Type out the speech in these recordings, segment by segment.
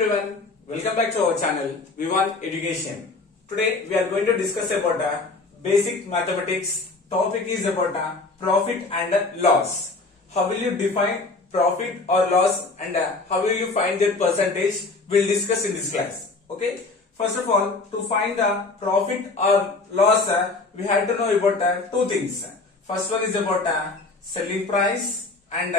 everyone, welcome back to our channel V1 Education. Today we are going to discuss about basic mathematics. Topic is about profit and loss. How will you define profit or loss and how will you find their percentage? We'll discuss in this class. Okay. First of all, to find the profit or loss, we have to know about two things. First one is about selling price and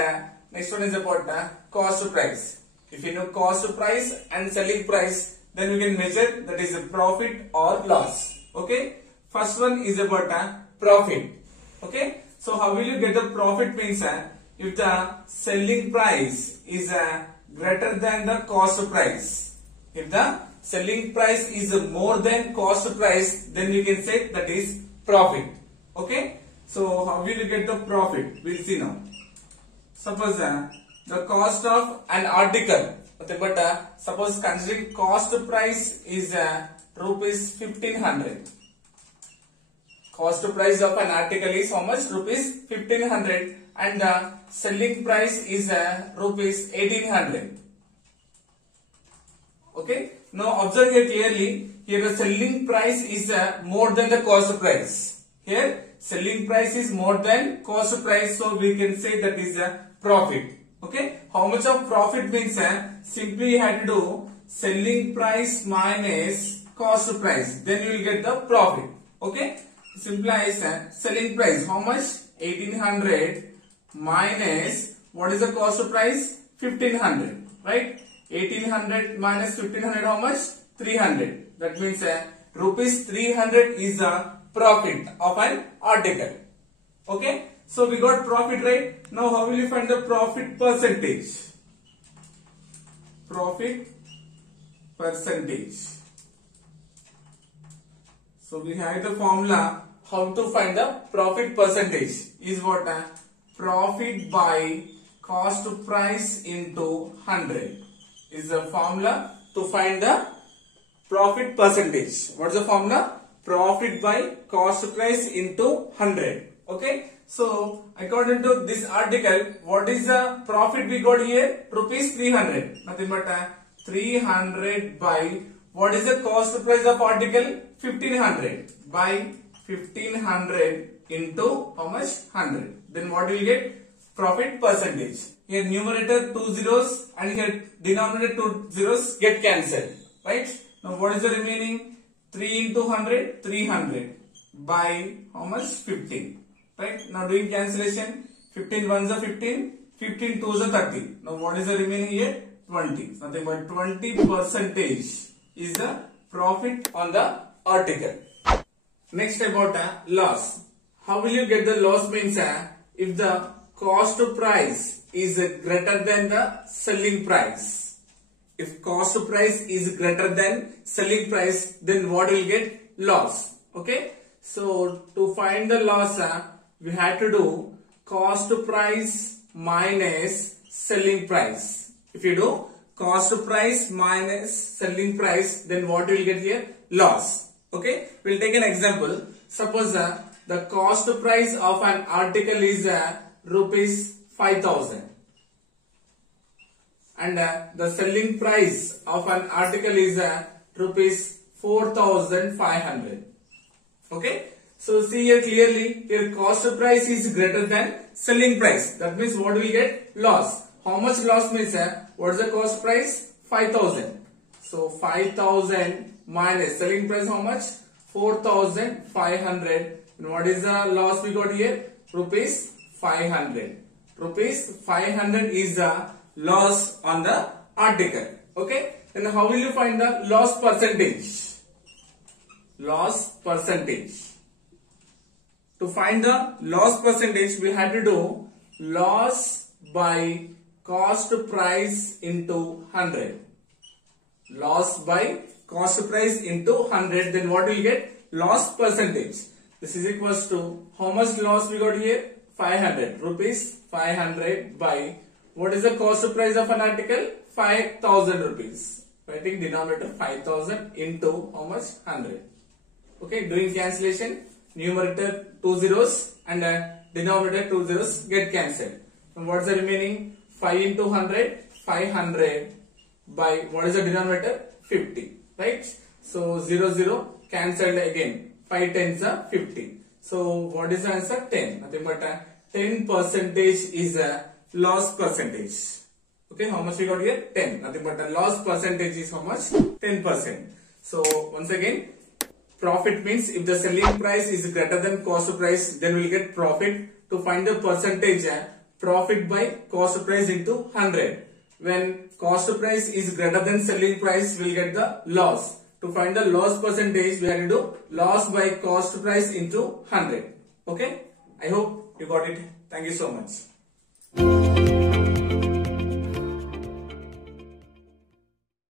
next one is about cost price. If you know cost price and selling price, then we can measure that is a profit or loss. Okay. First one is about profit. Okay. So how will you get the profit means if the selling price is greater than the cost price. If the selling price is more than cost price, then you can say that is profit. Okay. So how will you get the profit? We'll see now. Suppose the cost of an article, but suppose considering cost price is rupees 1500. Cost price of an article is how much? Rupees 1500 and the selling price is rupees 1800. Okay. Now observe here clearly. Here the selling price is more than the cost price. Here selling price is more than cost price, so we can say that is a profit. Okay. How much of profit means simply you have to do selling price minus cost price. Then you will get the profit. Okay. Simplifies selling price. How much? 1800 minus what is the cost price? 1500. Right. 1800 minus 1500 how much? 300. That means rupees 300 is the profit of an article. Okay. So we got profit, right? Now how will you find the profit percentage? Profit percentage. So we have the formula how to find the profit percentage is what? Profit by cost price into 100 is the formula to find the profit percentage. What is the formula? Profit by cost price into 100. Okay. So according to this article, what is the profit we got here? Rupees 300. Nothing but 300 by what is the cost price of article? 1500 by 1500 into how much? 100. Then what will you get? Profit percentage. Here numerator 2 zeros and here denominator 2 zeros get cancelled. Right? Now what is the remaining? 3 into 100? 300 by how much? 15. Right? Now doing cancellation, 15 ones are 15, 15 twos are 30. Now what is the remaining here? 20. Nothing but 20 percentage is the profit on the article. Next about loss. How will you get the loss means if the cost price is greater than the selling price. If cost price is greater than selling price, then what will get? Loss. Okay. So to find the loss, we have to do cost price minus selling price. If you do cost price minus selling price, then what will get here? Loss. Okay. We'll take an example. Suppose the cost price of an article is rupees 5000 and the selling price of an article is rupees 4500. Okay. So see here clearly, here cost price is greater than selling price. That means what will get? Loss. How much loss means? What is the cost price? 5000. So 5000 minus selling price how much? 4500. And what is the loss we got here? Rupees 500. Rupees 500 is the loss on the article. Okay. Then how will you find the loss percentage? Loss percentage. To find the loss percentage, we have to do loss by cost price into 100. Loss by cost price into 100. Then what will you get? Loss percentage. This is equals to how much loss we got here? 500. Rupees 500 by what is the cost price of an article? 5000 rupees. Writing denominator 5000 into how much? 100. Okay. Doing cancellation. Numerator 2 zeros and denominator 2 zeros get cancelled. And what's the remaining? 5 into 100? 500 by what is the denominator? 50, right? So 0, 0 cancelled again. 5 tens are 50. So what is the answer? 10. Nothing but 10 percentage is a loss percentage. Okay, how much we got here? 10. Nothing but the loss percentage is how much? 10%. So once again, profit means if the selling price is greater than cost price, then we'll get profit. To find the percentage, profit by cost price into 100. When cost price is greater than selling price, we'll get the loss. To find the loss percentage, we have to do loss by cost price into 100. Okay? I hope you got it. Thank you so much.